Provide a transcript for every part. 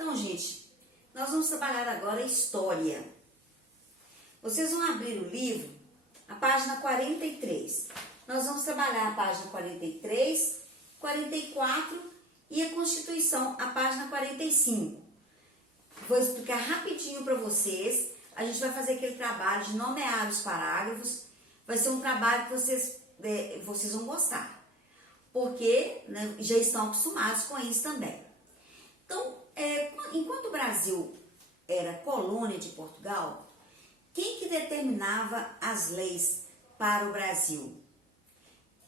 Então, gente, nós vamos trabalhar agora a história. Vocês vão abrir o livro, a página 43. Nós vamos trabalhar a página 43, 44 e a Constituição, a página 45. Vou explicar rapidinho para vocês. A gente vai fazer aquele trabalho de nomear os parágrafos. Vai ser um trabalho que vocês vão gostar, porque né, já estão acostumados com isso também. Então, enquanto o Brasil era colônia de Portugal, quem que determinava as leis para o Brasil?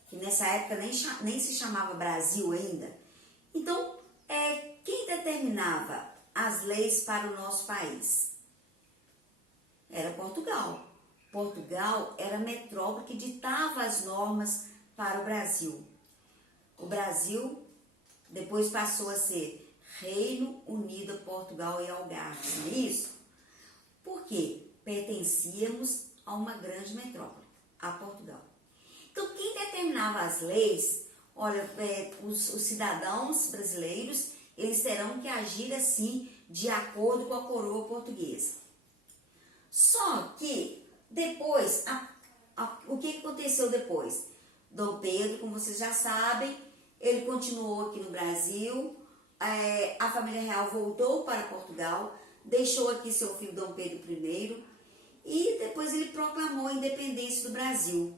Que nessa época nem se chamava Brasil ainda. Então, quem determinava as leis para o nosso país? Era Portugal. Portugal era a metrópole que ditava as normas para o Brasil. O Brasil depois passou a ser Reino Unido, Portugal e Algarve, não é isso? Por quê? Pertencíamos a uma grande metrópole, a Portugal. Então, quem determinava as leis, olha, os cidadãos brasileiros, eles terão que agir assim, de acordo com a coroa portuguesa. Só que, depois, o que aconteceu depois? Dom Pedro, como vocês já sabem, ele continuou aqui no Brasil, a família real voltou para Portugal, deixou aqui seu filho Dom Pedro I e depois ele proclamou a independência do Brasil.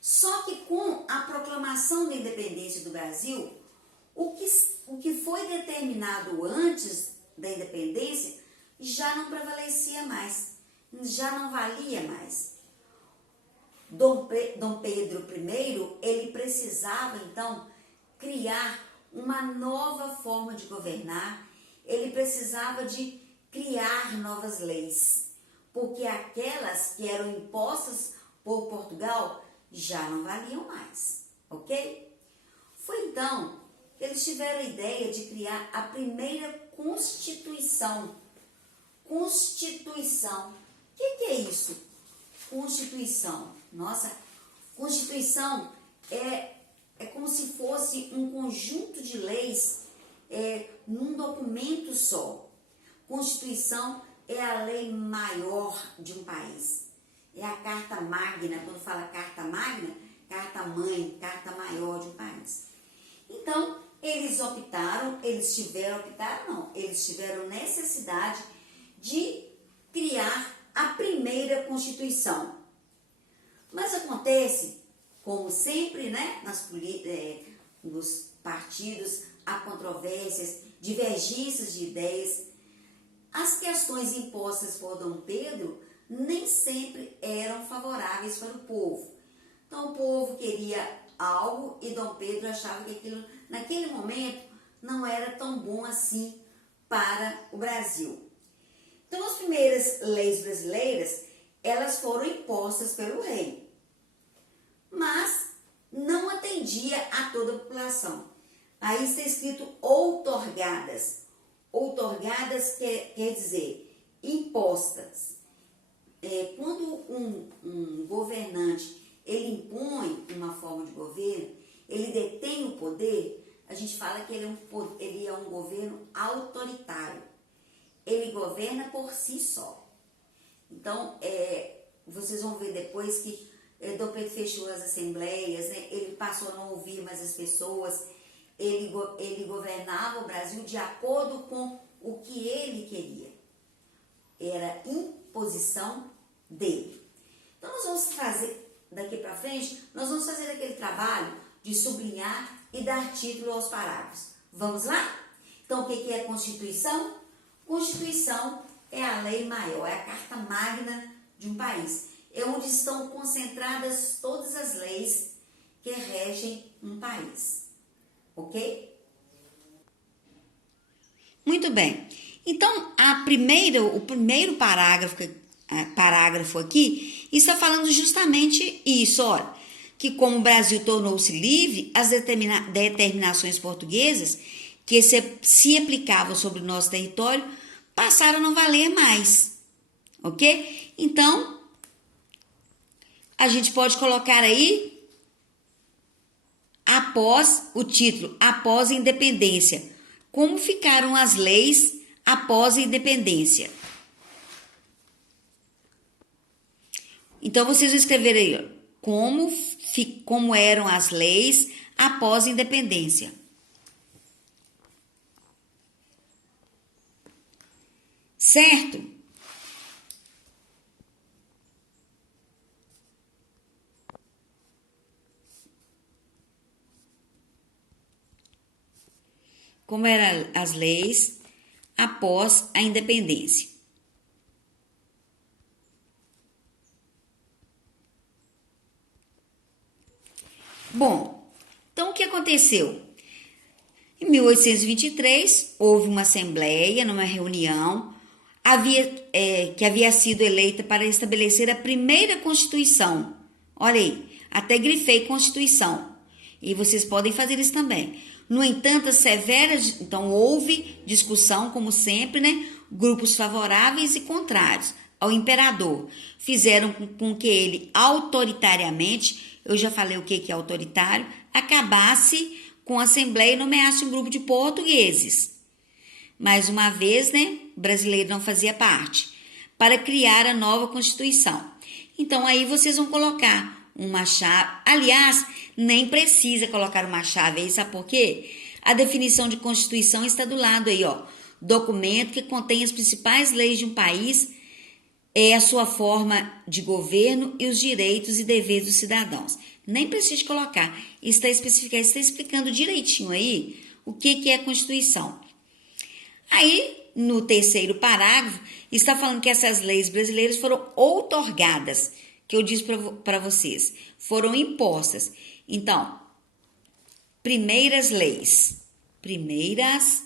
Só que com a proclamação da independência do Brasil, o que foi determinado antes da independência já não prevalecia mais, já não valia mais. Dom Pedro I, ele precisava então criar uma nova forma de governar, ele precisava de criar novas leis, porque aquelas que eram impostas por Portugal já não valiam mais, ok? Foi então que eles tiveram a ideia de criar a primeira Constituição. Constituição. O que é isso? Constituição. Nossa, Constituição é como se fosse um conjunto de leis num documento só. Constituição é a lei maior de um país. É a carta magna, quando fala carta magna, carta mãe, carta maior de um país. Então, eles tiveram necessidade de criar a primeira Constituição. Mas acontece, como sempre, né, nos partidos, há controvérsias, divergências de ideias. As questões impostas por Dom Pedro nem sempre eram favoráveis para o povo. Então, o povo queria algo e Dom Pedro achava que aquilo, naquele momento, não era tão bom assim para o Brasil. Então, as primeiras leis brasileiras, elas foram impostas pelo rei, mas não atendia a toda a população. Aí está escrito outorgadas. Outorgadas quer dizer impostas. Quando um governante ele impõe uma forma de governo, ele detém o poder, a gente fala que ele é um governo autoritário. Ele governa por si só. Então, vocês vão ver depois que Dom Pedro fechou as assembleias, né? Ele passou a não ouvir mais as pessoas, ele governava o Brasil de acordo com o que ele queria. Era imposição dele. Então, nós vamos fazer, daqui para frente, nós vamos fazer aquele trabalho de sublinhar e dar título aos parágrafos. Vamos lá? Então, o que é Constituição? Constituição é a lei maior, é a carta magna de um país. É onde estão concentradas todas as leis que regem um país. Ok? Muito bem. Então, o primeiro parágrafo aqui está falando justamente isso, olha, que como o Brasil tornou-se livre, as determinações portuguesas que se aplicavam sobre o nosso território passaram a não valer mais, ok? Então, a gente pode colocar aí, após o título, após a independência, como ficaram as leis após a independência. Então, vocês vão escrever aí, ó, como eram as leis após a independência. Certo? Como eram as leis após a independência. Bom, então o que aconteceu? Em 1823, houve uma assembleia, numa reunião, que havia sido eleita para estabelecer a primeira Constituição. Olha aí, até grifei Constituição. E vocês podem fazer isso também. No entanto, então houve discussão, como sempre, né? Grupos favoráveis e contrários ao imperador. Fizeram com que ele, autoritariamente, eu já falei o que é autoritário, acabasse com a Assembleia e nomeasse um grupo de portugueses. Mais uma vez, né? O brasileiro não fazia parte. Para criar a nova Constituição. Então, aí vocês vão colocar uma chave. Aliás, nem precisa colocar uma chave aí, sabe por quê? A definição de Constituição está do lado aí, ó. Documento que contém as principais leis de um país, a sua forma de governo e os direitos e deveres dos cidadãos. Nem precisa colocar. Está especificado, está explicando direitinho aí o que é a Constituição. Aí, no terceiro parágrafo, está falando que essas leis brasileiras foram outorgadas, que eu disse para vocês, foram impostas. Então, primeiras leis. Primeiras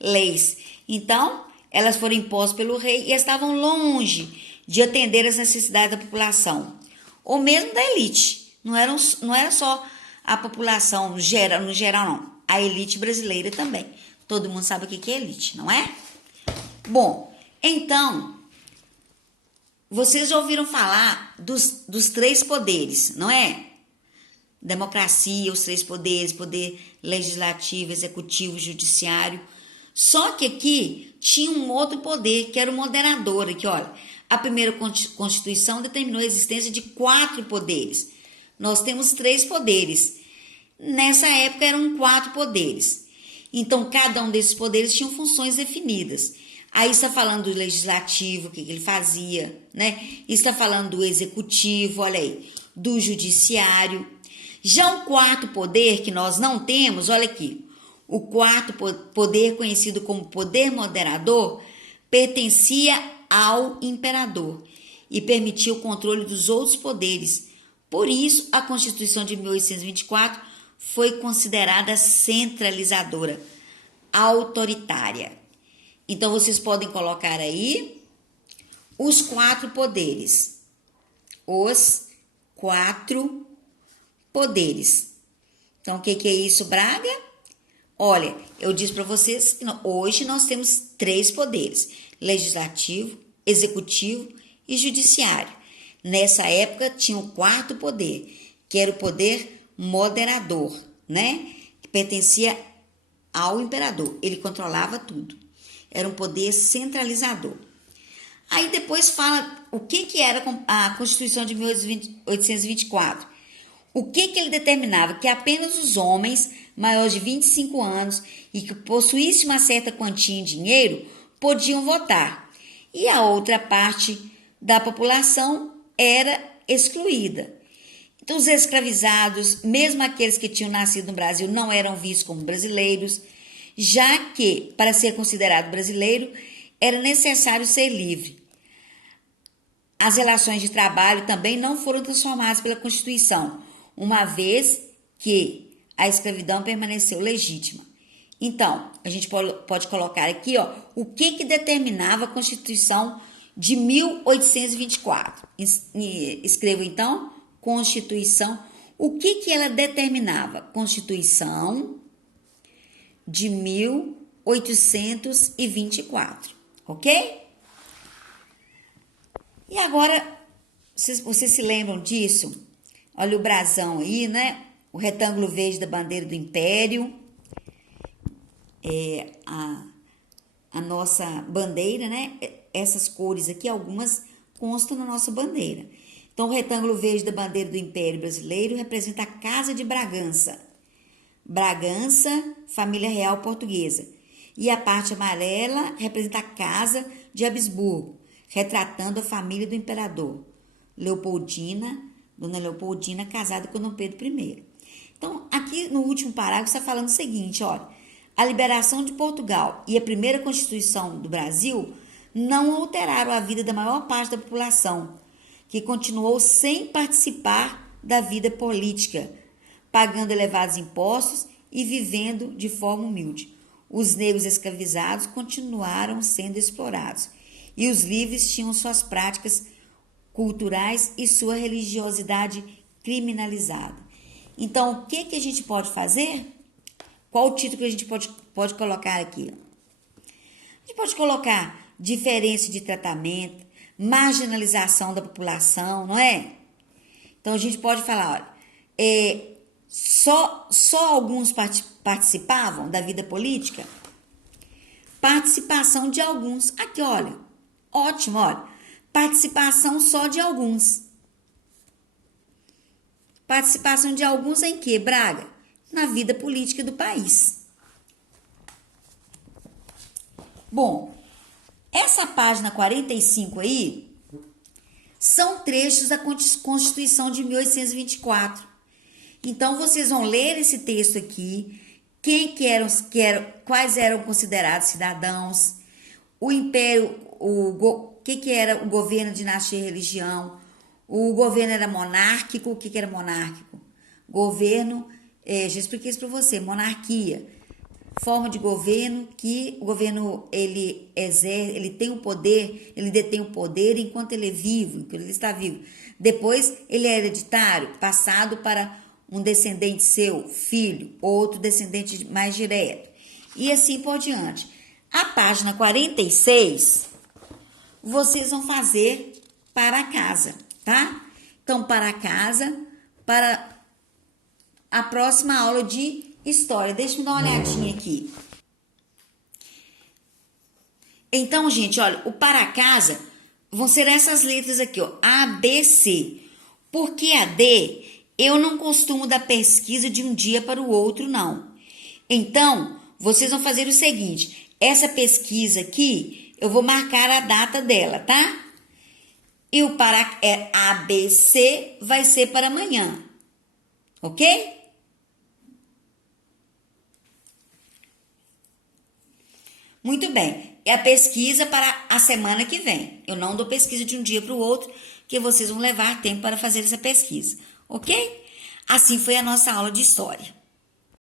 leis. Então, elas foram impostas pelo rei e estavam longe de atender às necessidades da população, ou mesmo da elite. Não era só a população no geral, não. A elite brasileira também. Todo mundo sabe o que é elite, não é? Bom, então, vocês já ouviram falar dos três poderes, não é? Democracia, os três poderes, poder legislativo, executivo, judiciário. Só que aqui tinha um outro poder, que era o moderador. Aqui, olha, a primeira Constituição determinou a existência de 4 poderes. Nós temos 3 poderes. Nessa época eram 4 poderes. Então, cada um desses poderes tinha funções definidas. Aí está falando do legislativo, o que ele fazia, né? Está falando do executivo, olha aí, do judiciário. Já o quarto poder que nós não temos, olha aqui, o quarto poder, conhecido como poder moderador, pertencia ao imperador e permitia o controle dos outros poderes. Por isso, a Constituição de 1824 foi considerada centralizadora, autoritária. Então, vocês podem colocar aí os 4 poderes. Os 4 poderes. Então, o que é isso, Braga? Olha, eu disse para vocês que hoje nós temos 3 poderes: legislativo, executivo e judiciário. Nessa época tinha o 4º poder, que era o poder moderador, né? Que pertencia ao imperador. Ele controlava tudo. Era um poder centralizador. Aí depois fala o que era a Constituição de 1824. O que ele determinava? Que apenas os homens maiores de 25 anos e que possuíssem uma certa quantia em dinheiro podiam votar. E a outra parte da população era excluída. Então, os escravizados, mesmo aqueles que tinham nascido no Brasil, não eram vistos como brasileiros, já que, para ser considerado brasileiro, era necessário ser livre. As relações de trabalho também não foram transformadas pela Constituição, uma vez que a escravidão permaneceu legítima. Então, a gente pode colocar aqui, ó, o que determinava a Constituição de 1824. Escrevo, então, Constituição. O que ela determinava? Constituição de 1824, ok? E agora, vocês se lembram disso? Olha o brasão aí, né? o retângulo verde da bandeira do Império, a nossa bandeira, né? Essas cores aqui, algumas constam na nossa bandeira. Então, o retângulo verde da bandeira do Império Brasileiro representa a Casa de Bragança. Bragança, família real portuguesa. E a parte amarela representa a Casa de Habsburgo, retratando a família do imperador. Dona Leopoldina, casada com Dom Pedro I. Então, aqui no último parágrafo está falando o seguinte, olha, a liberação de Portugal e a primeira Constituição do Brasil não alteraram a vida da maior parte da população, que continuou sem participar da vida política, pagando elevados impostos e vivendo de forma humilde. Os negros escravizados continuaram sendo explorados e os livres tinham suas práticas culturais e sua religiosidade criminalizada. Então, o que a gente pode fazer? Qual o título que a gente pode colocar aqui? A gente pode colocar diferença de tratamento, marginalização da população, não é? Então, a gente pode falar, olha, só alguns participavam da vida política? Participação de alguns. Aqui, olha, ótimo, olha. Participação só de alguns. Participação de alguns em quê, Braga? Na vida política do país. Bom, essa página 45 aí são trechos da Constituição de 1824. Então, vocês vão ler esse texto aqui, quais eram considerados cidadãos, o império, o que era o governo, dinastia e religião, o governo era monárquico, o que era monárquico? Governo, já expliquei isso para você, monarquia, forma de governo que o governo ele tem o poder, ele detém o poder enquanto ele é vivo, enquanto ele está vivo. Depois ele é hereditário, passado para um descendente seu, filho, outro descendente mais direto, e assim por diante. A página 46, vocês vão fazer para casa, tá? Então, para casa, para a próxima aula de história. Deixa eu dar uma olhadinha aqui. Então, gente, olha, o para casa vão ser essas letras aqui, ó, A, B, C. Porque a D, eu não costumo dar pesquisa de um dia para o outro, não. Então, vocês vão fazer o seguinte, essa pesquisa aqui, eu vou marcar a data dela, tá? E o para ABC vai ser para amanhã, ok? Muito bem, é a pesquisa para a semana que vem. Eu não dou pesquisa de um dia para o outro, que vocês vão levar tempo para fazer essa pesquisa, ok? Assim foi a nossa aula de história.